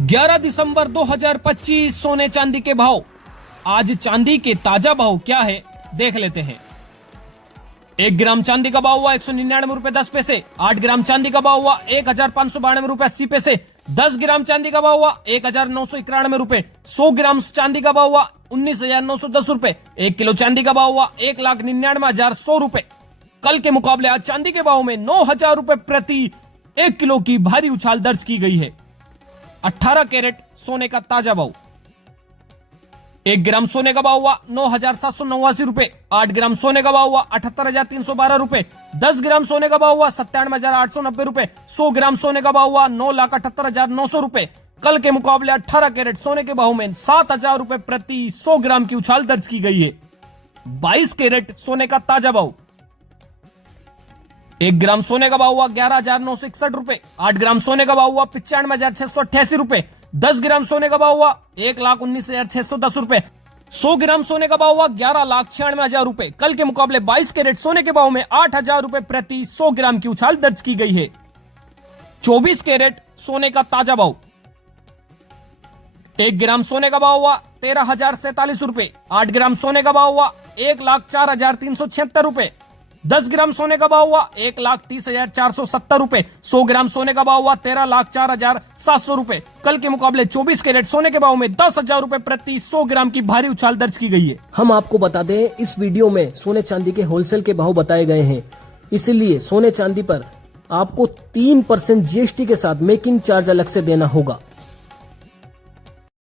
11 दिसंबर 2025 सोने चांदी के भाव। आज चांदी के ताजा भाव क्या है देख लेते हैं। 1 ग्राम चांदी का भाव हुआ 199 रुपए 10 पैसे। 8 ग्राम चांदी का भाव हुआ 1592 रुपए 80 पैसे। 10 ग्राम चांदी का भाव हुआ 1991 रुपए। 100 ग्राम चांदी का भाव हुआ 19,910 रुपए। 1 किलो चांदी का भाव हुआ 1,99,100 रुपए। कल के मुकाबले आज चांदी के भाव में 9,000 रुपए प्रति 1 किलो की भारी उछाल दर्ज की गई है। 18 कैरेट सोने का ताजा भाव। 1 ग्राम सोने का भाव हुआ 9,789 रुपए। 8 ग्राम सोने का भाव हुआ 78,312 रुपए। 10 ग्राम सोने का भाव हुआ 97,890 रुपए। 100 ग्राम सोने का भाव हुआ 9,78,900 रुपए। कल के मुकाबले 18 कैरेट सोने के भाव में 7,000 रुपए प्रति 100 ग्राम की उछाल दर्ज की गई है। 22 कैरेट सोने का ताजा भाव। 1 ग्राम सोने का भाव हुआ 11,961 रुपए। 8 ग्राम सोने का भाव हुआ 95,688 रुपए। 10 ग्राम सोने का भाव हुआ 1,19,610 रुपए। 100 ग्राम सोने का भाव हुआ 11,96,000 रुपए। कल के मुकाबले 22 कैरेट सोने के भाव में 8,000 रुपए प्रति 100 ग्राम की उछाल दर्ज की गई है। 24 कैरेट सोने का ताजा भाव। 1 ग्राम सोने का भाव हुआ 13,047 रुपए। 8 ग्राम सोने का भाव हुआ 1,04,376 रुपए। 10 ग्राम सोने का भाव हुआ 1,30,470 रुपए। 100 ग्राम सोने का भाव हुआ 13,04,700 रुपए। कल के मुकाबले 24 कैरेट सोने के भाव में 10,000 रुपए प्रति 100 ग्राम की भारी उछाल दर्ज की गई है। हम आपको बता दें, इस वीडियो में सोने चांदी के होलसेल के भाव बताए गए हैं, इसलिए सोने चांदी पर आपको 3% जीएसटी के साथ मेकिंग चार्ज अलग से देना होगा।